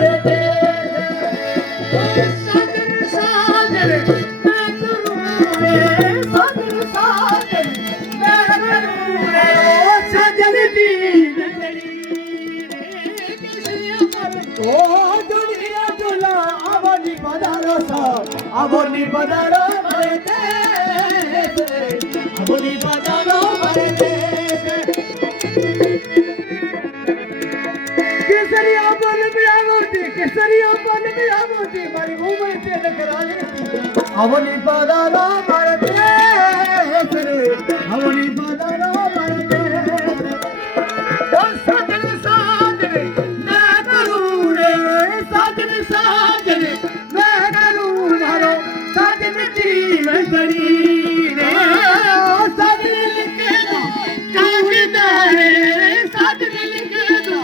भरते साजन साजन मैं करूं रे साजन साजन मैं करूं रे साजन दी नगरी रे किसरिया पर ओ दुनिया दुला आवनी पधारो सा आवनी पधारो भरते आवनी पधारो भरते केसरिया बन बिया मोती मारी घूमे तेरे कराने अवनी पधारो भरते अवनी पधारो भरते साजन साजन मैं करूं रे साजन साजन मैं करूं मारो साजन जीवन करी रे साजन लिखे दो कागदारे साजन लिखे दो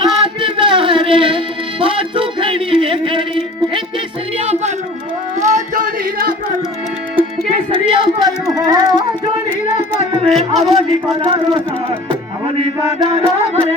कागदारे बातू खड़ी है खड़ी एक केसरिया पर हो जोड़ी ना पर केसरिया पर हो जोड़ी ना पर अवनी पधारो सा अवनी पधारो भरे